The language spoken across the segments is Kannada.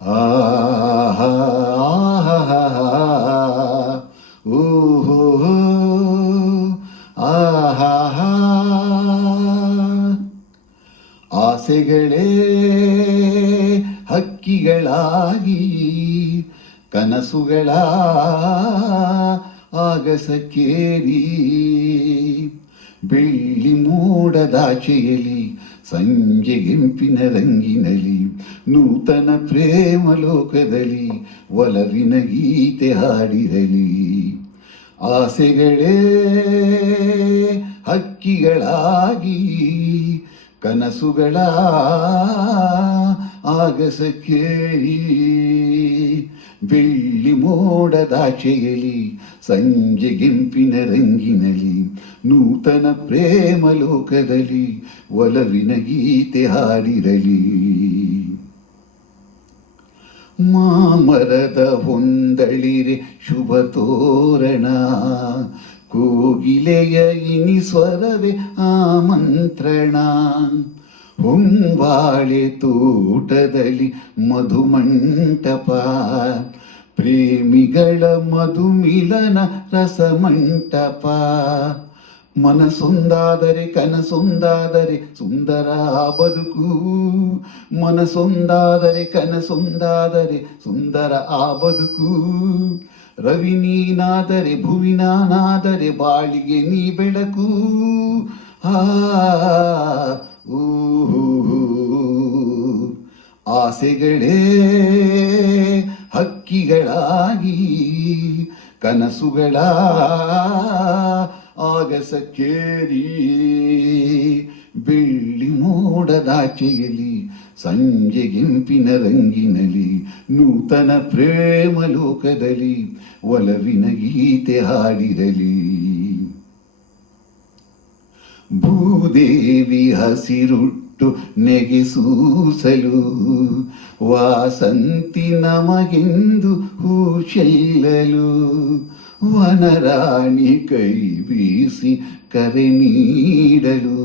ಆಹಾ ಓಹೋ ಆಹಾ ಆಸೆಗಳೇ ಹಕ್ಕಿಗಳಾಗಿ ಕನಸುಗಳ ಆಗಸಕ್ಕೇರಿ ಬೆಳ್ಳಿ ಮೋಡದಾಚೆಯಲಿ ಸಂಜೆಗೆಂಪಿನ ರಂಗಿನಲಿ ನೂತನ ಪ್ರೇಮ ಲೋಕದಲ್ಲಿ ಒಲವಿನ ಗೀತೆ ಹಾಡಿರಲಿ. ಆಸೆಗಳೇ ಹಕ್ಕಿಗಳಾಗಿ ಕನಸುಗಳ ಆಗಸಕ್ಕೇರಿ ಬೆಳ್ಳಿ ಮೋಡದಾಚೆಯಲಿ ಸಂಜೆಗೆಂಪಿನ ರಂಗಿನಲಿ ನೂತನ ಪ್ರೇಮ ಲೋಕದಲ್ಲಿ ಒಲವಿನ ಗೀತೆ ಹಾಡಿರಲಿ. ಮಾಮರದ ಹೊಂದಳಿರೆ ಶುಭ ತೋರಣ ಕೋಗಿಲೆಯ ಇನಿಸ್ವರವೇ ಆಮಂತ್ರಣ. ಹೊಂಬಾಳೆ ತೋಟದಲ್ಲಿ ಮಧುಮಂಟಪ ಪ್ರೇಮಿಗಳ ಮಧುಮಿಲನ ರಸಮಂಟಪ. ಮನಸೊಂದಾದರೆ ಕನಸೊಂದಾದರೆ ಸುಂದರ ಬದುಕು. ಮನಸೊಂದಾದರೆ ಕನಸೊಂದಾದರೆ ಸುಂದರ ಆ ಬದುಕು. ರವಿ ನೀನಾದರೆ ಭುವಿ ನಾನಾದರೆ ಬಾಳಿಗೆ ನೀ ಬೆಳಕು. ಆಸೆಗಳೇ ಹಕ್ಕಿಗಳಾಗಿ ಕನಸುಗಳ ಆಗಸಕ್ಕೇರಿ ಬೆಳ್ಳಿ ಮೋಡದಾಚೆಯಲಿ ಸಂಜೆಗೆಂಪಿನ ರಂಗಿನಲಿ ನೂತನ ಪ್ರೇಮ ಲೋಕದಲ್ಲಿ ಒಲವಿನ ಗೀತೆ ಹಾಡಿರಲಿ. ಭೂದೇವಿ ಹಸಿರುಟ್ಟು ನೆಗೆಸೂಸಲು ವಾಸಂತಿ ನಮಗೆಂದು ಹೂ ಚೆಲ್ಲಲು. ವನರಾಣಿ ಕೈ ಬೀಸಿ ಕರೆ ನೀಡಲು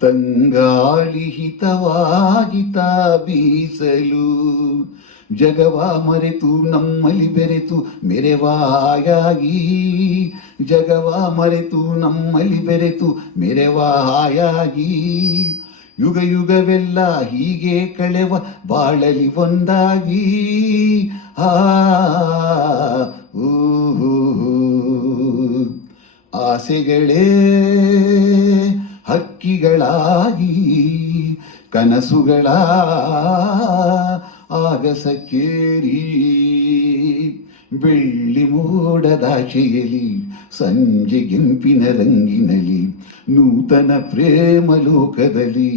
ತಂಗಾಳಿ ಹಿತವಾಗಿ ತಾ ಬೀಸಲು. ಜಗವ ಮರೆತು ನಮ್ಮಲ್ಲಿ ಬೆರೆತು ಮೆರೆವಾಯಾಗಿ. ಜಗವ ಮರೆತು ನಮ್ಮಲ್ಲಿ ಬೆರೆತು ಮೆರೆವಾಯಾಗಿ. ಯುಗ ಯುಗವೆಲ್ಲ ಹೀಗೆ ಕಳೆವ ಬಾಳಲಿ ಒಂದಾಗಿ. ಆಸೆಗಳೇ ಹಕ್ಕಿಗಳಾಗಿ ಕನಸುಗಳ ಆಗಸಕ್ಕೇರಿ ಬೆಳ್ಳಿ ಮೋಡದಾಚೆಯಲಿ ಸಂಜೆಗೆಂಪಿನ ರಂಗಿನಲಿ ನೂತನ ಪ್ರೇಮ ಲೋಕದಲ್ಲಿ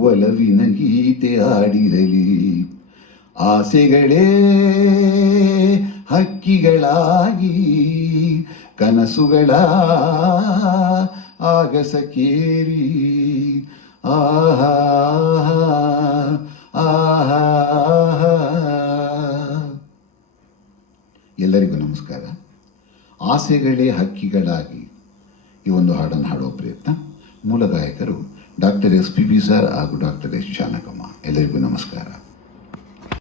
ಒಲವಿನ ಗೀತೆ ಹಾಡಿರಲಿ. ಆಸೆಗಳೇ ಹಕ್ಕಿಗಳಾಗಿ ಕನಸುಗಳ ಆಗಸಕ್ಕೇರಿ. ಆಹಾ ಆಹಾ. ಎಲ್ಲರಿಗೂ ನಮಸ್ಕಾರ. ಆಸೆಗಳೇ ಹಕ್ಕಿಗಳಾಗಿ ಈ ಒಂದು ಹಾಡನ್ನು ಹಾಡುವ ಪ್ರಯತ್ನ. ಮೂಲ ಗಾಯಕರು doctor S P B sir ಹಾಗೂ ಡಾಕ್ಟರ್ ಎಸ್ ಜಾನಕಮ್ಮ. ಎಲ್ಲರಿಗೂ ನಮಸ್ಕಾರ.